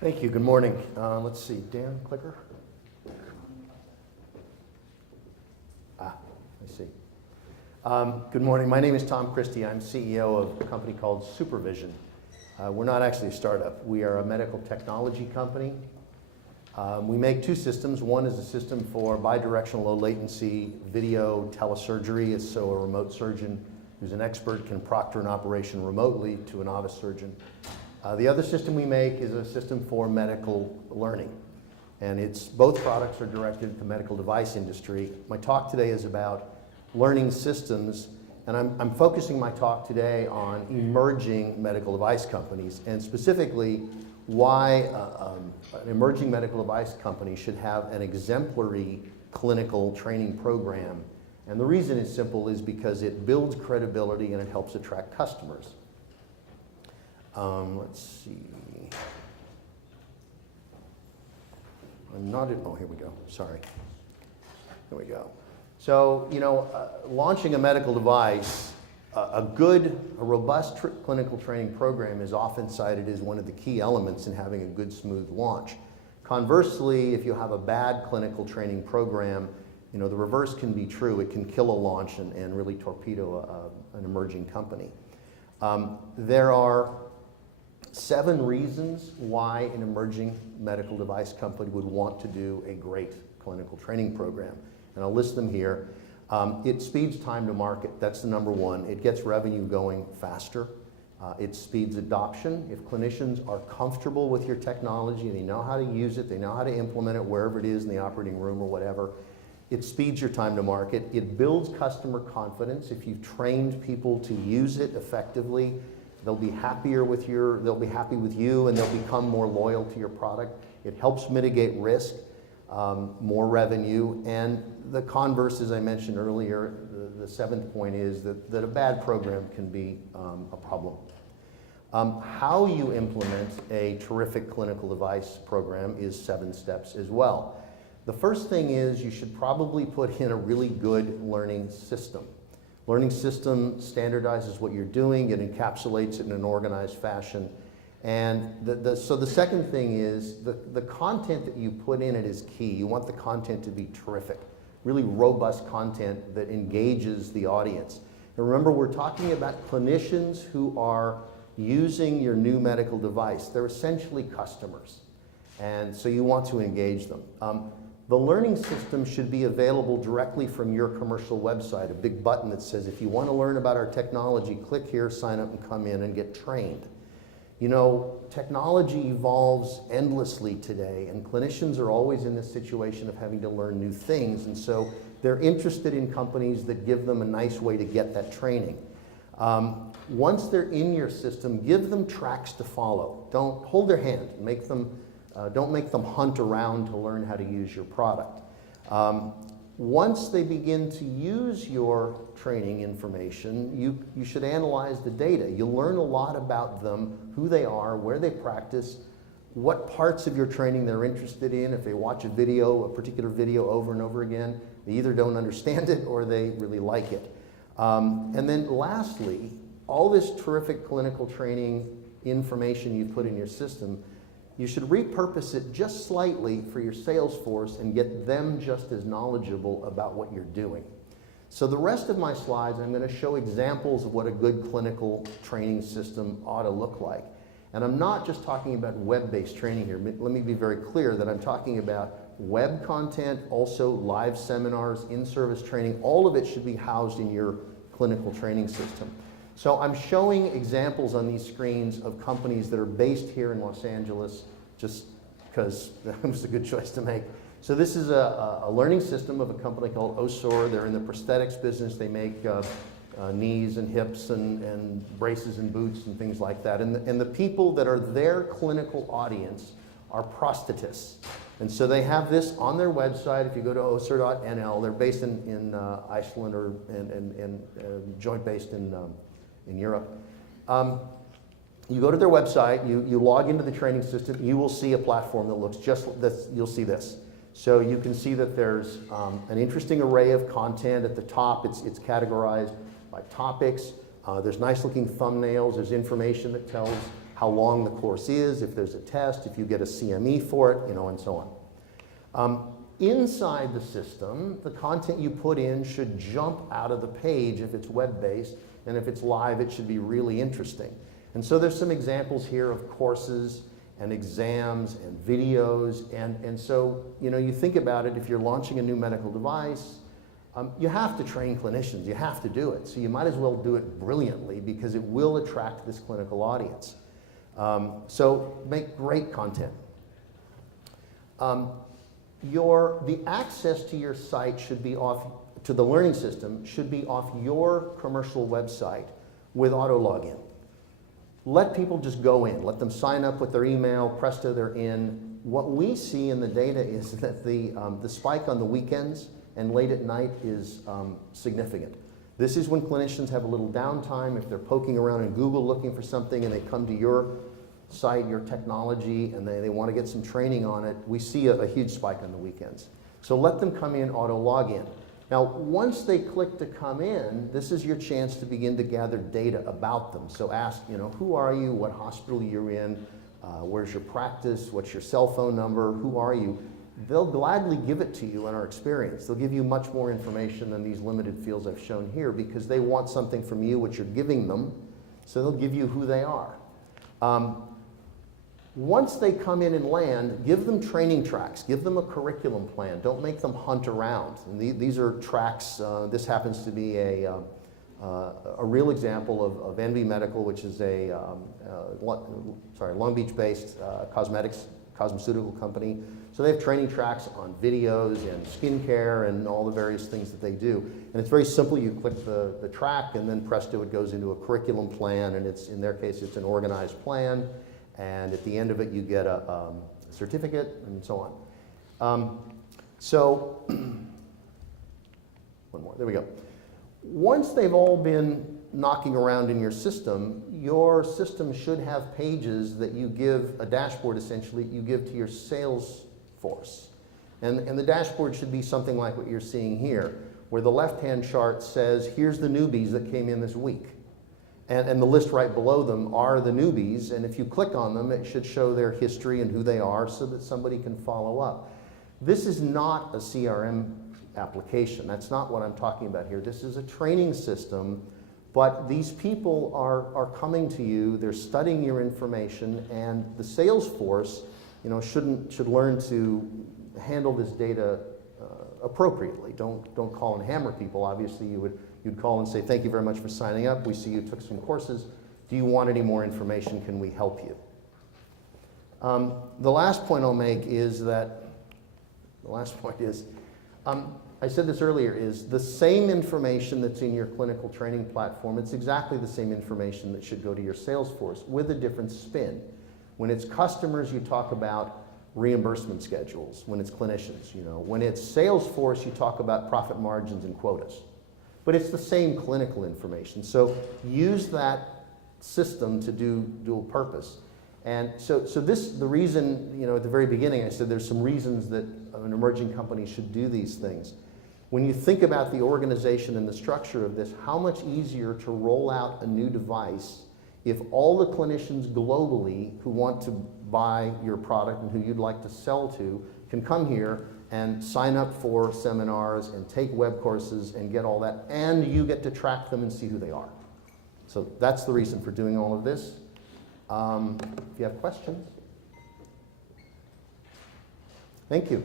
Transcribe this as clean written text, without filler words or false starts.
Thank you. Good morning. Let's see. Dan, clicker. I see. Good morning. My name is Tom Christie. I'm CEO of a company called Supervision. We're not actually a startup. We are a medical technology company. We make two systems. One is a system for bidirectional low latency video telesurgery. So a remote surgeon who's an expert can proctor an operation remotely to a novice surgeon. The other system we make is a system for medical learning. And both products are directed at the medical device industry. My talk today is about learning systems, and I'm focusing my talk today on emerging medical device companies, and specifically why an emerging medical device company should have an exemplary clinical training program. And the reason is simple, is because it builds credibility and it helps attract customers. Let's see. Oh, here we go. Sorry. There we go. So, launching a medical device, a robust clinical training program is often cited as one of the key elements in having a good, smooth launch. Conversely, if you have a bad clinical training program, the reverse can be true. It can kill a launch and really torpedo an emerging company. There are 7 reasons why an emerging medical device company would want to do a great clinical training program. And I'll list them here. It speeds time to market. That's the number one. It gets revenue going faster. It speeds adoption. If clinicians are comfortable with your technology, they know how to use it, they know how to implement it wherever it is in the operating room or whatever, it speeds your time to market. It builds customer confidence. If you've trained people to use it effectively, they'll be happier they'll be happy with you, and they'll become more loyal to your product. It helps mitigate risk, more revenue, and the converse, as I mentioned earlier, the 7th point is that a bad program can be a problem. How you implement a terrific clinical device program is 7 steps as well. The first thing is you should probably put in a really good learning system. Learning system standardizes what you're doing, it encapsulates it in an organized fashion. And so the second thing is the content that you put in it is key. You want the content to be terrific, really robust content that engages the audience. And remember, we're talking about clinicians who are using your new medical device. They're essentially customers. And so you want to engage them. The learning system should be available directly from your commercial website, a big button that says, if you want to learn about our technology, click here, sign up, and come in and get trained. Technology evolves endlessly today, and clinicians are always in this situation of having to learn new things, and so they're interested in companies that give them a nice way to get that training. Once they're in your system, give them tracks to follow. Don't hold their hand. Don't make them hunt around to learn how to use your product. Once they begin to use your training information, you should analyze the data. You'll learn a lot about them, who they are, where they practice, what parts of your training they're interested in. If they watch a particular video over and over again, they either don't understand it or they really like it. And then lastly, all this terrific clinical training information you've put in your system, you should repurpose it just slightly for your sales force and get them just as knowledgeable about what you're doing. So the rest of my slides, I'm going to show examples of what a good clinical training system ought to look like. And I'm not just talking about web-based training here. Let me be very clear that I'm talking about web content, also live seminars, in-service training. All of it should be housed in your clinical training system. So I'm showing examples on these screens of companies that are based here in Los Angeles, just because that was a good choice to make. So this is a learning system of a company called Osor. They're in the prosthetics business. They make knees and hips and braces and boots and things like that. And the people that are their clinical audience are prosthetists. And so they have this on their website. If you go to osor.nl, they're based in Iceland and joint based in Europe. You go to their website, you log into the training system, you will see a platform that looks just this. You'll see this. So you can see that there's an interesting array of content at the top. It's categorized by topics. There's nice looking thumbnails. There's information that tells how long the course is, if there's a test, if you get a CME for it, and so on. Inside the system, the content you put in should jump out of the page if it's web-based, and if it's live, it should be really interesting. And so there's some examples here of courses and exams and videos, and so, you think about it, if you're launching a new medical device, you have to train clinicians, you have to do it. So you might as well do it brilliantly because it will attract this clinical audience. So make great content. The access to your site should be off, to the learning system, should be off your commercial website with auto login. Let people just go in, let them sign up with their email, presto, they're in. What we see in the data is that the spike on the weekends and late at night is significant. This is when clinicians have a little downtime, if they're poking around in Google looking for something and they come to your site, your technology, and they want to get some training on it, we see a huge spike on the weekends. So let them come in, auto login. Now, once they click to come in, this is your chance to begin to gather data about them. So ask, who are you, what hospital you're in, where's your practice, what's your cell phone number, who are you? They'll gladly give it to you in our experience. They'll give you much more information than these limited fields I've shown here because they want something from you which you're giving them, so they'll give you who they are. Once they come in and land, give them training tracks, give them a curriculum plan. Don't make them hunt around. And these are tracks, this happens to be a real example of NV Medical, which is a Long Beach-based cosmeceutical company. So they have training tracks on videos and skincare and all the various things that they do. And it's very simple. You click the track and then presto, it goes into a curriculum plan, and in their case, it's an organized plan. And at the end of it, you get a certificate and so on. One more, there we go. Once they've all been knocking around in your system should have pages that you give, a dashboard essentially, you give to your sales force. And the dashboard should be something like what you're seeing here, where the left-hand chart says, here's the newbies that came in this week. And the list right below them are the newbies, and if you click on them, it should show their history and who they are so that somebody can follow up. This is not a CRM application. That's not what I'm talking about here. This is a training system, but these people are coming to you, they're studying your information, and the sales force should learn to handle this data appropriately. Don't call and hammer people. Obviously, you'd call and say, thank you very much for signing up. We see you took some courses. Do you want any more information? Can we help you? The last point I'll make is that, I said this earlier, is the same information that's in your clinical training platform, it's exactly the same information that should go to your sales force with a different spin. When it's customers, you talk about reimbursement schedules. When it's clinicians, when it's sales force, you talk about profit margins and quotas. But it's the same clinical information. So use that system to do dual purpose. And so the reason, at the very beginning, I said there's some reasons that an emerging company should do these things. When you think about the organization and the structure of this, how much easier to roll out a new device if all the clinicians globally who want to buy your product and who you'd like to sell to can come here and sign up for seminars and take web courses and get all that, and you get to track them and see who they are. So that's the reason for doing all of this. If you have questions. Thank you.